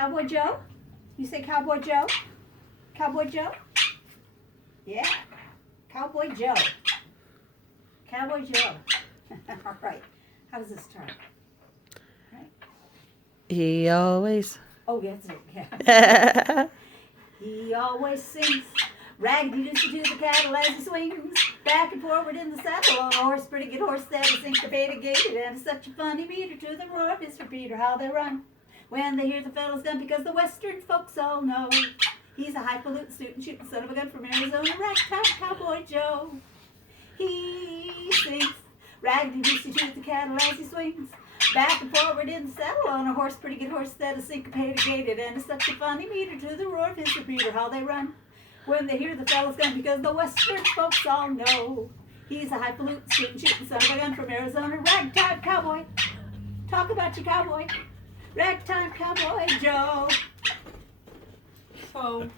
Cowboy Joe? You say Cowboy Joe? Cowboy Joe? Yeah. Cowboy Joe. Cowboy Joe. All right. How does this turn? Right. He always. Oh, that's it. Yeah. He always sings. Raggedy Lucy to the cattle as he swings back and forward in the saddle on a horse, pretty good horse that is syncopated gaited, and it's such a funny meter to the roar of his repeater how they run when they hear the fellow's gun, because the western folks all know he's a highfalutin student shooting son of a gun from Arizona, ragtime Cowboy Joe. He sings raggedy Lucy to the cattle as he swings back and forward in the saddle on a horse, pretty good horse that is syncopated gaited, and it's such a funny meter to the roar of his repeater how they run when they hear the fellow's gun, because the western folks all know he's a highfalutin student shooting son of a gun from Arizona, ragtime cowboy. Talk about your cowboy. Ragtime Cowboy Joe. So